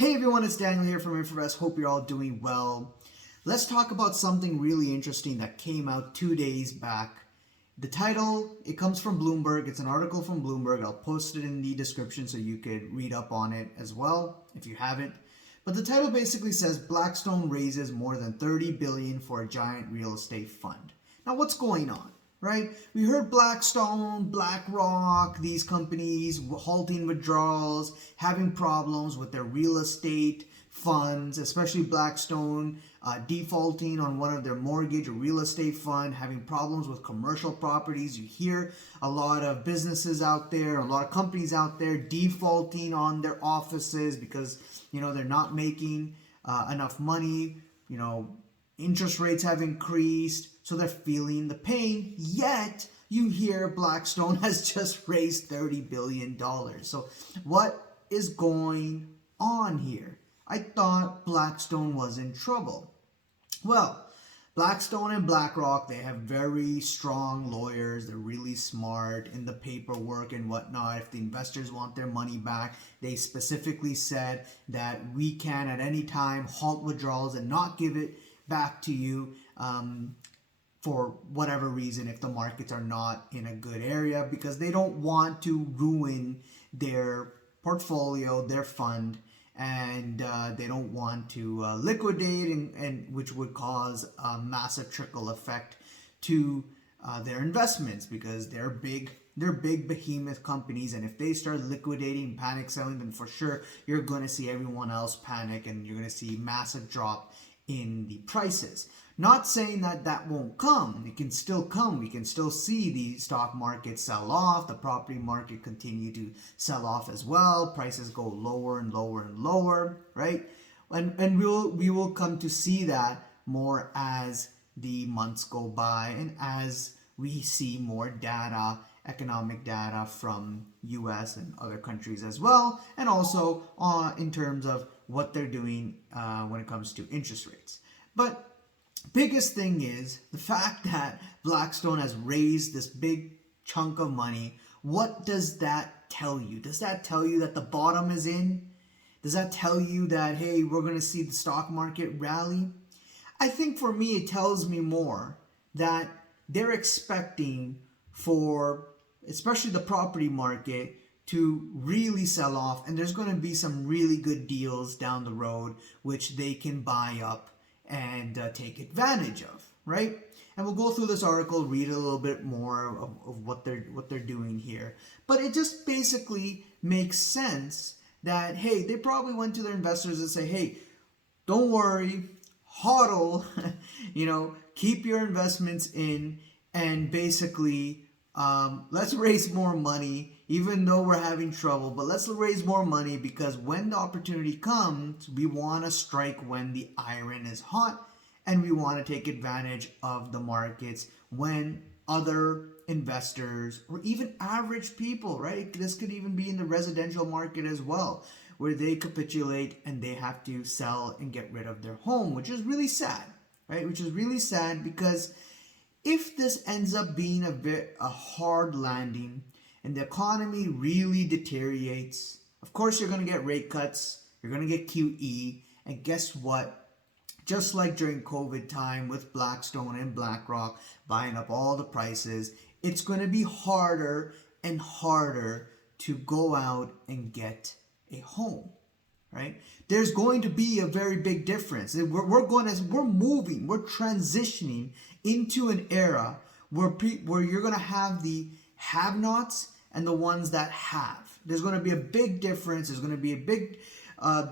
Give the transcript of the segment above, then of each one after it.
Hey everyone, it's Daniel here from etfs. Hope you're all doing well. Let's talk about something really interesting that came out 2 days back. The title, it comes from Bloomberg. It's an article from Bloomberg. I'll post it in the description so you could read up on it as well if you haven't. But the title basically says BlackStone raises more than $30 billion for a giant real estate fund. Now what's going on? Right? We heard BlackStone, BlackRock, these companies halting withdrawals, having problems with their real estate funds, especially BlackStone defaulting on one of their mortgage or real estate fund, having problems with commercial properties. You hear a lot of businesses out there, a lot of companies out there defaulting on their offices because, they're not making enough money, interest rates have increased, so they're feeling the pain. Yet, you hear Blackstone has just raised $30 billion. So, what is going on here? I thought Blackstone was in trouble. Well, Blackstone and BlackRock, they have very strong lawyers. They're really smart in the paperwork and whatnot. If the investors want their money back, they specifically said that we can at any time halt withdrawals and not give it back to you for whatever reason if the markets are not in a good area, because they don't want to ruin their portfolio, their fund, and they don't want to liquidate, and which would cause a massive trickle effect to their investments, because they're big behemoth companies, and if they start liquidating, panic selling, then for sure you're going to see everyone else panic and you're going to see massive drop in the prices. Not saying that that won't come. It can still come. We can still see the stock market sell off, the property market continue to sell off as well. Prices go lower and lower and lower, right? And we will come to see that more as the months go by and as we see more data, economic data from US and other countries as well, and also in terms of what they're doing when it comes to interest rates. But biggest thing is the fact that Blackstone has raised this big chunk of money. What does that tell you? Does that tell you that the bottom is in? Does that tell you that, hey, we're going to see the stock market rally? I think for me, it tells me more that they're expecting for, especially the property market, to really sell off, and there's going to be some really good deals down the road which they can buy up and take advantage of, right? And we'll go through this article, read a little bit more of what they're doing here. But it just basically makes sense that, hey, they probably went to their investors and say, hey, don't worry, hodl, keep your investments in, and basically let's raise more money, even though we're having trouble, but let's raise more money, because when the opportunity comes, we want to strike when the iron is hot, and we want to take advantage of the markets when other investors or even average people, right? This could even be in the residential market as well, where they capitulate and they have to sell and get rid of their home, which is really sad, right? Which is really sad, because if this ends up being a hard landing and the economy really deteriorates, of course you're going to get rate cuts, you're going to get QE, and guess what? Just like during COVID time with Blackstone and BlackRock buying up all the prices, it's going to be harder and harder to go out and get a home, right? There's going to be a very big difference. We're transitioning into an era where you're going to have the have-nots and the ones that have. There's going to be a big difference. There's going to be a big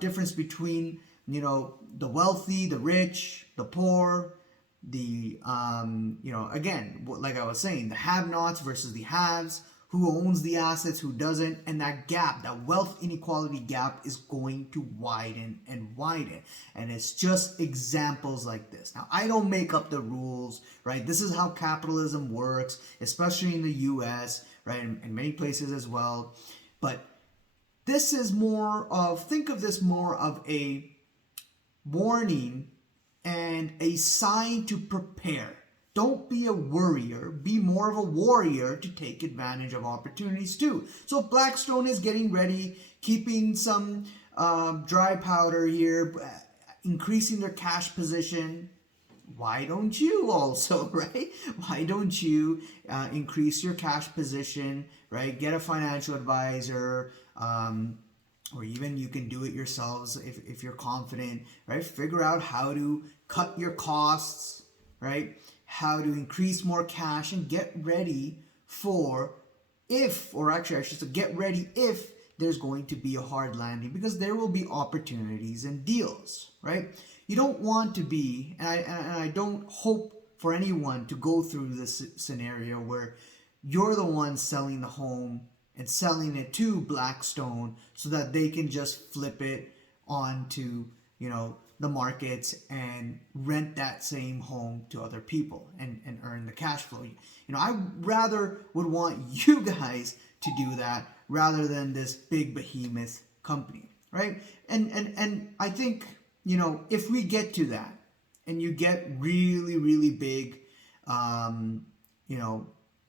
difference between, the wealthy, the rich, the poor, the, again, like I was saying, the have-nots versus the haves, who owns the assets, who doesn't, and that gap, that wealth inequality gap, is going to widen and widen. And it's just examples like this. Now, I don't make up the rules, right? This is how capitalism works, especially in the US, right, and many places as well. But this is think of this more of a warning and a sign to prepare. Don't be a worrier, be more of a warrior to take advantage of opportunities too. So Blackstone is getting ready, keeping some dry powder here, increasing their cash position. Why don't you also, right? Why don't you increase your cash position, right? Get a financial advisor, or even you can do it yourselves if you're confident, right? Figure out how to cut your costs, right? How to increase more cash and get ready for or actually I should say get ready if there's going to be a hard landing, because there will be opportunities and deals, right? You don't want to be, and I don't hope for anyone to go through this scenario where you're the one selling the home and selling it to BlackStone so that they can just flip it onto, the markets and rent that same home to other people and earn the cash flow. I rather would want you guys to do that rather than this big behemoth company, right? And I think, if we get to that and you get really, really big,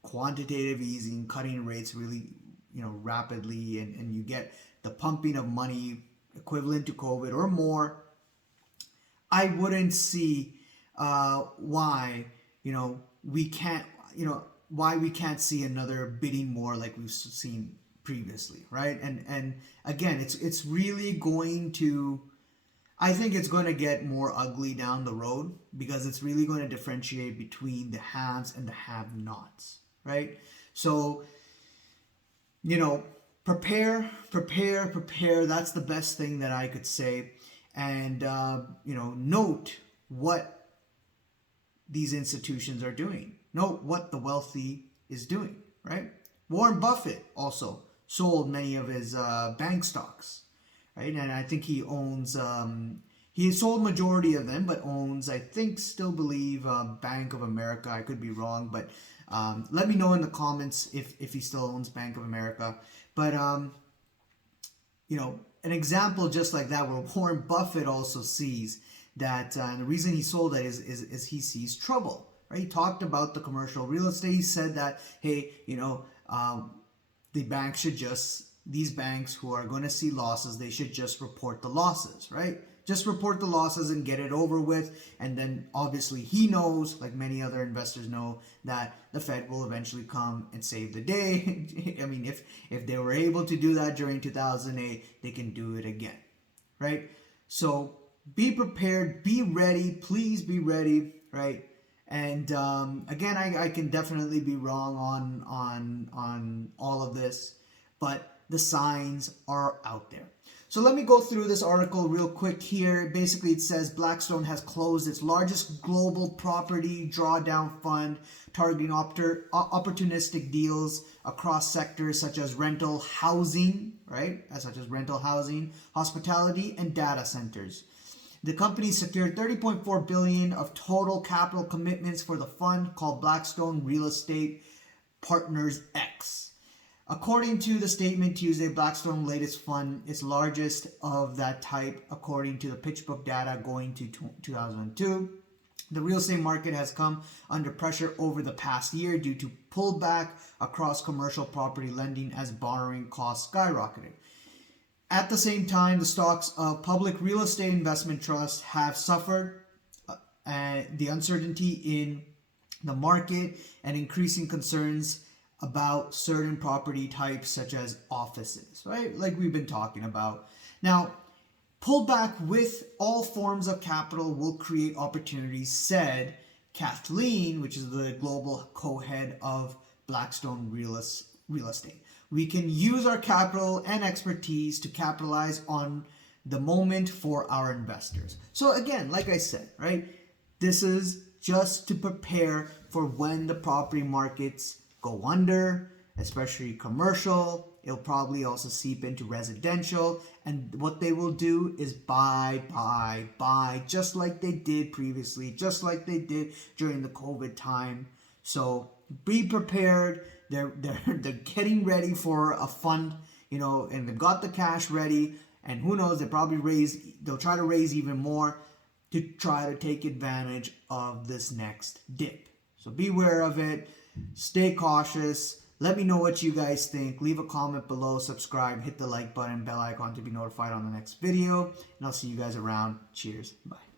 quantitative easing, cutting rates really, rapidly, and you get the pumping of money equivalent to COVID or more, I wouldn't see why, we can't, why we can't see another bidding war like we've seen previously, right? And again, it's really going to, I think it's going to get more ugly down the road, because it's really going to differentiate between the haves and the have-nots, right? So, prepare. That's the best thing that I could say. And, note what these institutions are doing. Note what the wealthy is doing, right? Warren Buffett also sold many of his bank stocks, right? And I think he owns, he sold majority of them, but owns, I think, still believe Bank of America. I could be wrong, but let me know in the comments if he still owns Bank of America. But, an example just like that where Warren Buffett also sees that, and the reason he sold that is he sees trouble, right? He talked about the commercial real estate. He said that, hey, the bank should these banks who are going to see losses, they should just report the losses, right? Just report the losses and get it over with. And then obviously he knows, like many other investors know, that the Fed will eventually come and save the day. I mean, if they were able to do that during 2008, they can do it again, right? So be prepared, be ready, please be ready, right? And again, I can definitely be wrong on all of this, but the signs are out there. So let me go through this article real quick here. Basically, it says BlackStone has closed its largest global property drawdown fund, targeting opportunistic deals across sectors such as rental housing, right? Such as rental housing, hospitality, and data centers. The company secured $30.4 billion of total capital commitments for the fund called BlackStone Real Estate Partners X. According to the statement Tuesday, Blackstone's latest fund, its largest of that type, according to the PitchBook data going to 2002. The real estate market has come under pressure over the past year due to pullback across commercial property lending as borrowing costs skyrocketed. At the same time, the stocks of public real estate investment trusts have suffered the uncertainty in the market and increasing concerns about certain property types such as offices, right? Like we've been talking about. Now, pullback with all forms of capital will create opportunities, said Kathleen, which is the global co-head of Blackstone Real Estate. We can use our capital and expertise to capitalize on the moment for our investors. So again, like I said, right, this is just to prepare for when the property markets go under, especially commercial. It'll probably also seep into residential. And what they will do is buy, just like they did previously, just like they did during the COVID time. So be prepared. They're getting ready for a fund, and they've got the cash ready. And who knows, they'll try to raise even more to try to take advantage of this next dip. So beware of it. Stay cautious. Let me know what you guys think. Leave a comment below, subscribe, hit the like button, bell icon to be notified on the next video, and I'll see you guys around. Cheers. Bye.